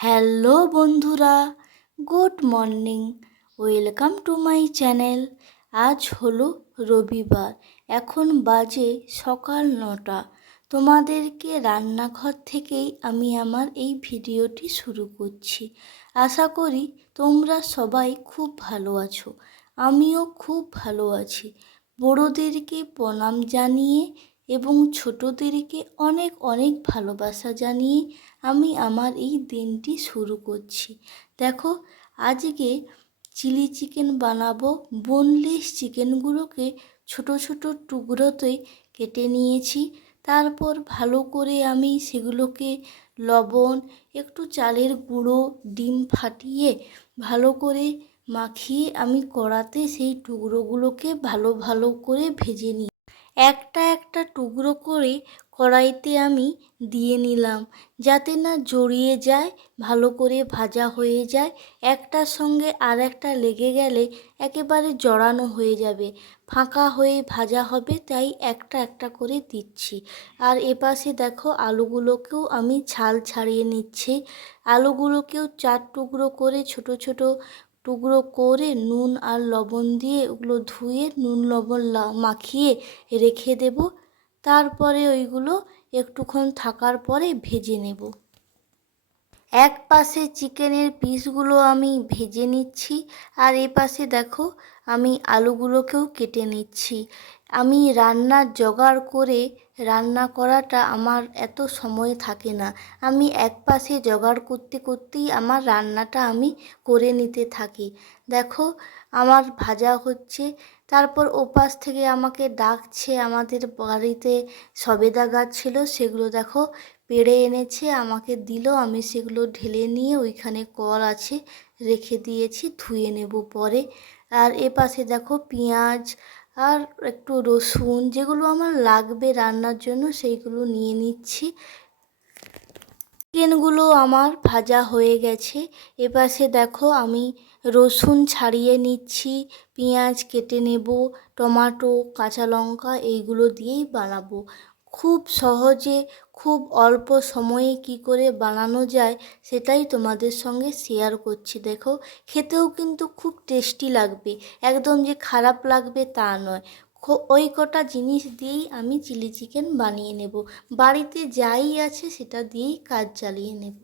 Hello বন্ধুরা, good morning. Welcome to my channel. আজ হলো রবিবার, এখন বাজে সকাল 9টা। তোমাদেরকে রান্নাঘর থেকেই আমি আমার এই ভিডিওটি শুরু করছি। আশা করি তোমরা সবাই খুব ভালো আছো, আমিও খুব ভালো আছি। বড়োদেরকে প্রণাম জানিয়ে এবং ছোটদেরকে অনেক অনেক ভালোবাসা জানিয়ে আমি আমার এই দিনটি শুরু করছি। দেখো, আজকে চিলি চিকেন বানাবো। বোনলেস চিকেনগুলোকে ছোট ছোট টুকরোতে কেটে নিয়েছি। তারপর ভালো করে আমি সেগুলোকে লবণ, একটু চালের গুঁড়ো, ডিম ফাটিয়ে ভালো করে মাখিয়ে আমি কড়াতে সেই টুকরোগুলোকে ভালো ভালো করে ভেজে নিই। একটা একটা টুকরো করে কড়াইতে আমি দিয়ে নিলাম, যাতে না জড়িয়ে যায়, ভালো করে ভাজা হয়ে যায়। একটার সঙ্গে আর একটা লেগে গেলে একেবারে জড়ানো হয়ে যাবে, ফাঁকা হয়ে ভাজা হবে, তাই একটা একটা করে দিচ্ছি। আর এপাশে দেখো, আলুগুলোকেও আমি ছাল ছাড়িয়ে নিচ্ছি। আলুগুলোকেও 4 টুকরো করে ছোট ছোট টুকরো করে নুন আর লবণ দিয়ে ওগুলো ধুয়ে নুন লবণ মাখিয়ে রেখে দেব। তারপরে ওইগুলো একটুক্ষণ থাকার পরে ভেজে নেব। এক পাশে চিকেনের পিসগুলো আমি ভেজে নিচ্ছি, আর এ পাশে দেখো আমি আলুগুলোকেও কেটে নিচ্ছি। আমি রান্নার জোগাড় করে রান্না করাটা আমার এত সময় থাকে না। আমি এক পাশে জোগাড় করতে করতেই আমার রান্নাটা আমি করে নিতে থাকি। দেখো, আমার ভাজা হচ্ছে, তারপর ওপাশ থেকে আমাকে ডাকছে। আমাদের বাড়িতে সবেদা গাছ ছিল, সেগুলো দেখো পেড়ে এনেছে, আমাকে দিল। আমি সেগুলো ঢেলে নিয়ে ওইখানে কল আছে রেখে দিয়েছি, ধুয়ে নেব পরে। আর এ পাশে দেখো পেঁয়াজ আর একটু রসুন, যেগুলো আমার লাগবে রান্নার জন্য, সেইগুলো নিয়ে নিচ্ছি। চিকেনগুলো আমার ভাজা হয়ে গেছে। এপাশে দেখো আমি রসুন ছাড়িয়ে নিচ্ছি, পেঁয়াজ কেটে নেব, টমেটো, কাঁচা লঙ্কা এইগুলো দিয়েই বানাবো। খুব সহজে, খুব অল্প সময়ে কি করে বানানো যায় সেটাই তোমাদের সঙ্গে শেয়ার করছি। দেখো, খেতেও কিন্তু খুব টেস্টি লাগবে, একদম যে খারাপ লাগবে তা নয়। ওই কটা জিনিস দিয়েই আমি চিলি চিকেন বানিয়ে নেব। বাড়িতে যাই আছে সেটা দিয়েই কাজ চালিয়ে নেব।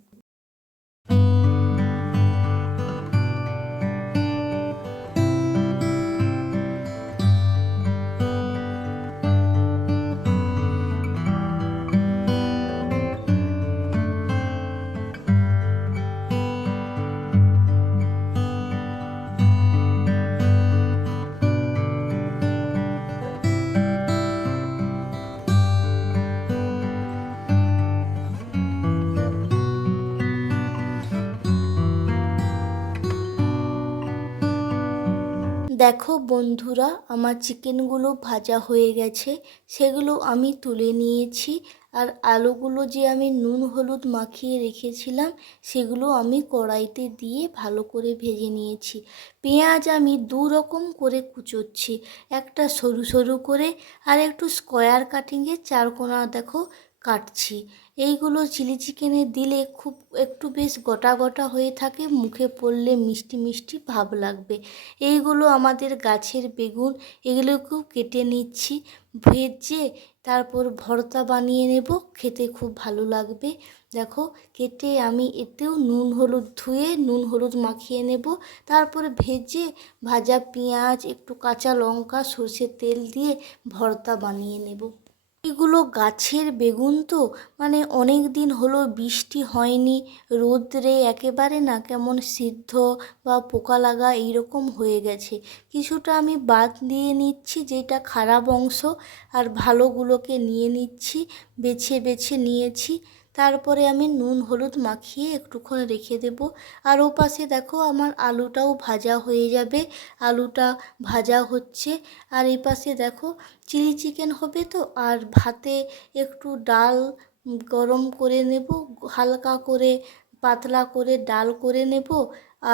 দেখো বন্ধুরা, আমার চিকেনগুলো ভাজা হয়ে গেছে, সেগুলো আমি তুলে নিয়েছি। আর আলুগুলো যে আমি নুন হলুদ মাখিয়ে রেখেছিলাম, সেগুলো আমি কড়াইতে দিয়ে ভালো করে ভেজে নিয়েছি। পেঁয়াজ আমি 2 রকম করে কুচোচ্ছি, একটা সরু সরু করে আর একটু স্কোয়ার কাটিংয়ে 4 কোনা দেখো কাটছি। এইগুলো চিলি চিকেনে দিলে খুব একটু বেশ গোটা গোটা হয়ে থাকে, মুখে পড়লে মিষ্টি মিষ্টি ভাব লাগবে। এইগুলো আমাদের গাছের বেগুন, এগুলোকেও কেটে নিচ্ছি, ভেজে তারপর ভর্তা বানিয়ে নেব, খেতে খুব ভালো লাগবে। দেখো, কেটে আমি এতেও নুন হলুদ ধুয়ে নুন হলুদ মাখিয়ে নেব, তারপর ভেজে ভাজা পেঁয়াজ, একটু কাঁচা লঙ্কা, সর্ষের তেল দিয়ে ভর্তা বানিয়ে নেব। এগুলো গাছের বেগুন তো, মানে অনেক দিন হলো বৃষ্টি হয়নি, রোদ্রে একেবারে না কেমন সিদ্ধ বা পোকা লাগা এইরকম হয়ে গেছে। কিছুটা আমি বাদ দিয়ে নিচ্ছি, যেটা খারাপ অংশ, আর ভালোগুলোকে নিয়ে নিচ্ছি, বেছে বেছে নিয়েছি। তারপরে আমি নুন হলুদ মাখিয়ে একটুক্ষণ রেখে দেব। আর ও পাশে দেখো আমার আলুটাও ভাজা হয়ে যাবে, আলুটা ভাজা হচ্ছে। আর এই পাশে দেখো চিলি চিকেন হবে তো, আর ভাতে একটু ডাল গরম করে নেব, হালকা করে পাতলা করে ডাল করে নেব,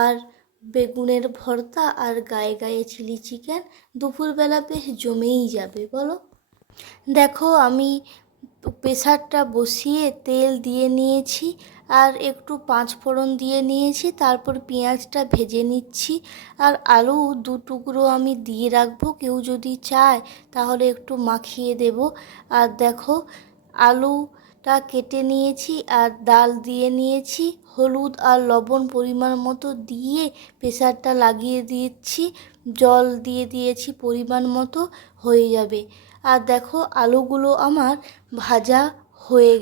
আর বেগুনের ভর্তা আর গায়ে গায়ে চিলি চিকেন, দুপুরবেলা বেশ জমেই যাবে, বলো। দেখো, আমি প্রেসারটা বসিয়ে তেল দিয়ে নিয়েছি, আর একটু পাঁচ ফোড়ন দিয়ে নিয়েছি, তারপর পেঁয়াজটা ভেজে নিচ্ছি। আর আলু দু টুকরো আমি দিয়ে রাখবো, কেউ যদি চায় তাহলে একটু মাখিয়ে দেব। আর দেখো আলুটা কেটে নিয়েছি আর ডাল দিয়ে নিয়েছি, হলুদ আর লবণ পরিমাণ মতো দিয়ে প্রেসারটা লাগিয়ে দিচ্ছি, জল দিয়ে দিয়েছি পরিমাণ মতো, হয়ে যাবে। আর দেখো আলুগুলো আমার ভাজা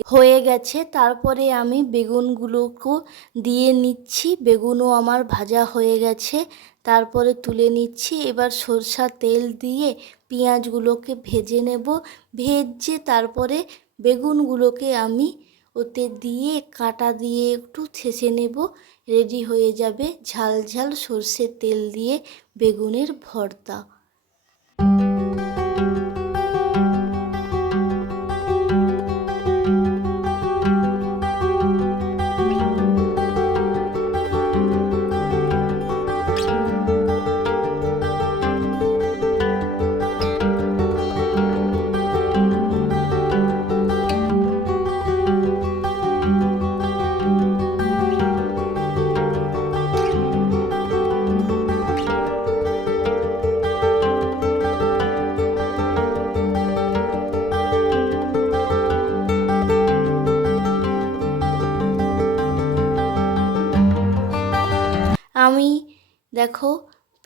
হয়ে গেছে। তারপরে আমি বেগুনগুলোকেও দিয়ে নিচ্ছি, বেগুনও আমার ভাজা হয়ে গেছে। তারপরে তুলে নিচ্ছি। এবার সরষার তেল দিয়ে পেঁয়াজগুলোকে ভেজে নেব, ভেজে তারপরে বেগুনগুলোকে আমি ওতে দিয়ে কাঁটা দিয়ে একটু ছেঁচে নেব। রেডি হয়ে যাবে ঝাল ঝাল সরষের তেল দিয়ে বেগুনের ভর্তা। আমি দেখো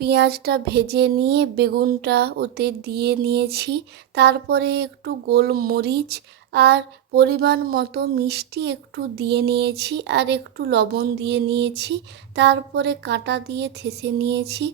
পেঁয়াজটা ভেজে নিয়ে বেগুনটা ওতে দিয়ে নিয়েছি, তারপরে একটু গোলমরিচ আর পরিমাণ মতো মিষ্টি একটু দিয়ে নিয়েছি, আর একটু লবণ দিয়ে নিয়েছি, তারপরে কাঁটা দিয়ে ঠেসে নিয়েছি।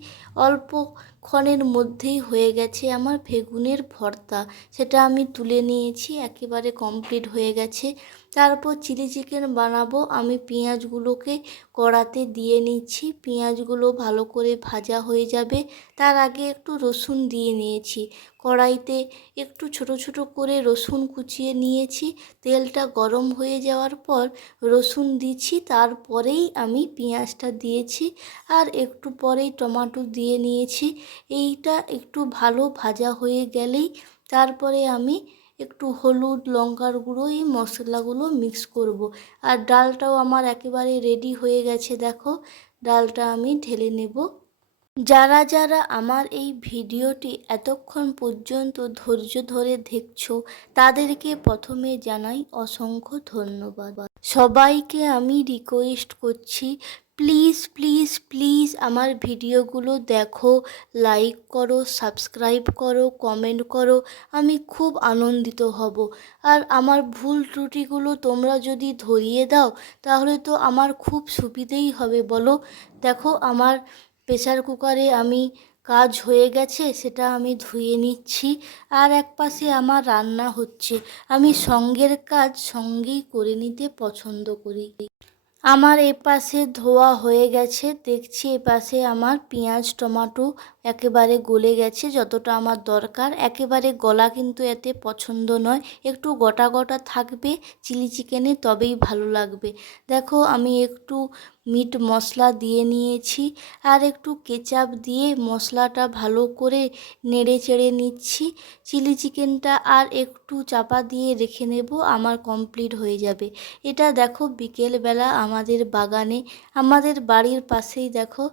অল্পক্ষণের মধ্যেই হয়ে গেছে আমার বেগুনের ভর্তা। সেটা আমি তুলে নিয়েছি, একেবারে কমপ্লিট হয়ে গেছে। তারপর চিলি চিকেন বানাবো। আমি পেঁয়াজগুলোকে কড়াতে দিয়ে নিচ্ছি, পেঁয়াজগুলো ভালো করে ভাজা হয়ে যাবে। তার আগে একটু রসুন দিয়ে নিয়েছি, কড়াইতে একটু ছোট ছোট করে রসুন কুচিয়ে নিয়েছি। তেলটা গরম হয়ে যাওয়ার পর রসুন দিচ্ছি, তারপরেই আমি পেঁয়াজটা দিয়েছি, আর একটু পরেই টমেটো দিয়ে নিয়েছি। এইটা একটু ভালো ভাজা হয়ে গেলেই তারপরে আমি একটু হলুদ লঙ্কার গুঁড়ো এই মশলাগুলো মিক্স করব। আর ডালটাও আমার একেবারে রেডি হয়ে গেছে, দেখো ডালটা আমি ঢেলে নেব। যারা যারা আমার এই ভিডিওটি এতক্ষণ পর্যন্ত ধৈর্য ধরে দেখছো তাদেরকে প্রথমে জানাই অসংখ্য ধন্যবাদ। সবাইকে আমি রিকোয়েস্ট করছি, প্লিজ প্লিজ প্লিজ আমার ভিডিওগুলো দেখো, লাইক করো, সাবস্ক্রাইব করো, কমেন্ট করো, আমি খুব আনন্দিত হব। আর আমার ভুল ত্রুটিগুলো তোমরা যদি ধরিয়ে দাও তাহলে তো আমার খুব সুবিধেই হবে বলো। দেখো আমার প্রেসার কুকারে আমি কাজ হয়ে গেছে, সেটা আমি ধুয়ে নিচ্ছি। আর এক পাশে আমার রান্না হচ্ছে, আমি সঙ্গের কাজ সঙ্গেই করে নিতে পছন্দ করি। আমার এপাশে ধোয়া হয়ে গেছে, দেখছি এপাশে আমার পেঁয়াজ টমেটো একেবারে গলে গেছে, যতটা আমার দরকার। একেবারে গলা কিন্তু এতে পছন্দ নয়, একটু গোটা গোটা থাকবে চিলি চিকেনে, তবেই ভালো লাগবে। দেখো আমি একটু মিট মশলা দিয়ে নিয়েছি, আর একটু কেচাপ দিয়ে মশলাটা ভালো করে নেড়ে চেড়ে নিচ্ছি। চিলি চিকেনটা আর একটু চাপা দিয়ে রেখে নেব, আমার কমপ্লিট হয়ে যাবে। এটা দেখো বিকেলবেলা আমাদের বাগানে, আমাদের বাড়ির পাশেই দেখো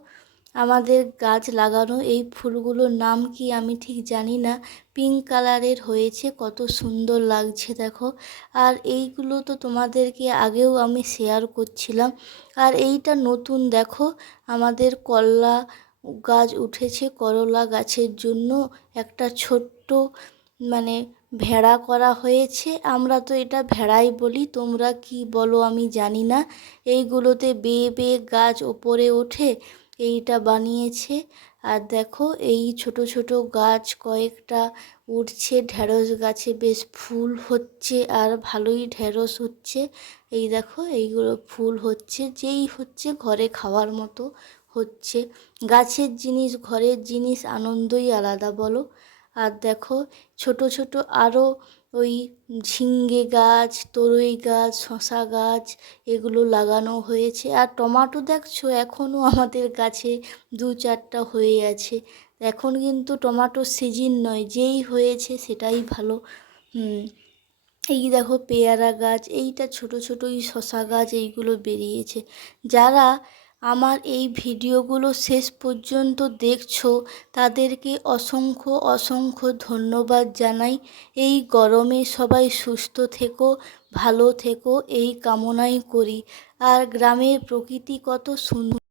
আমাদের গাছ লাগানো। এই ফুলগুলোর নাম কি আমি ঠিক জানি না, পিঙ্ক কালারের হয়েছে, কত সুন্দর লাগছে দেখো। আর এইগুলো তো তোমাদেরকে আগেও আমি শেয়ার করছিলাম। আর এইটা নতুন দেখো আমাদের করলা গাছ উঠেছে, করলা গাছের জন্য একটা ছোট্ট মানে ভেড়া করা হয়েছে। আমরা তো এটা ভেড়াই বলি, তোমরা কি বলো আমি জানি না। এইগুলোতে বেয়ে বেয়ে গাছ ওপরে ওঠে, এইটা বানিয়েছে। আর দেখো এই ছোট ছোট গাছ কয়েকটা উঠছে, ঢেঁড়স গাছে বেশ ফুল হচ্ছে, আর ভালোই ঢেঁড়স হচ্ছে। এই দেখো এইগুলো ফুল হচ্ছে, যেই হচ্ছে ঘরে খাওয়ার মতো হচ্ছে। গাছের জিনিস, ঘরের জিনিস আনন্দই আলাদা বলো। আর দেখো ছোট ছোট আরও ওই ঝিঙ্গে গাছ, তরই গাছ, শশা গাছ এগুলো লাগানো হয়েছে। আর টমেটো দেখছো এখনও আমাদের গাছে দু চারটা হয়ে আছে। এখন কিন্তু টমেটোর সিজন নয়, যেই হয়েছে সেটাই ভালো। এই দেখো পেয়ারা গাছ, এইটা ছোট ছোট এই শশা গাছ এইগুলো বেরিয়েছে। যারা আমার এই ভিডিওগুলো শেষ পর্যন্ত দেখছো তাদেরকে অসংখ্য অসংখ্য ধন্যবাদ জানাই। এই গরমে সবাই সুস্থ থেকো, ভালো থেকো এই কামনাই করি। আর গ্রামের প্রকৃতি কত সুন্দর।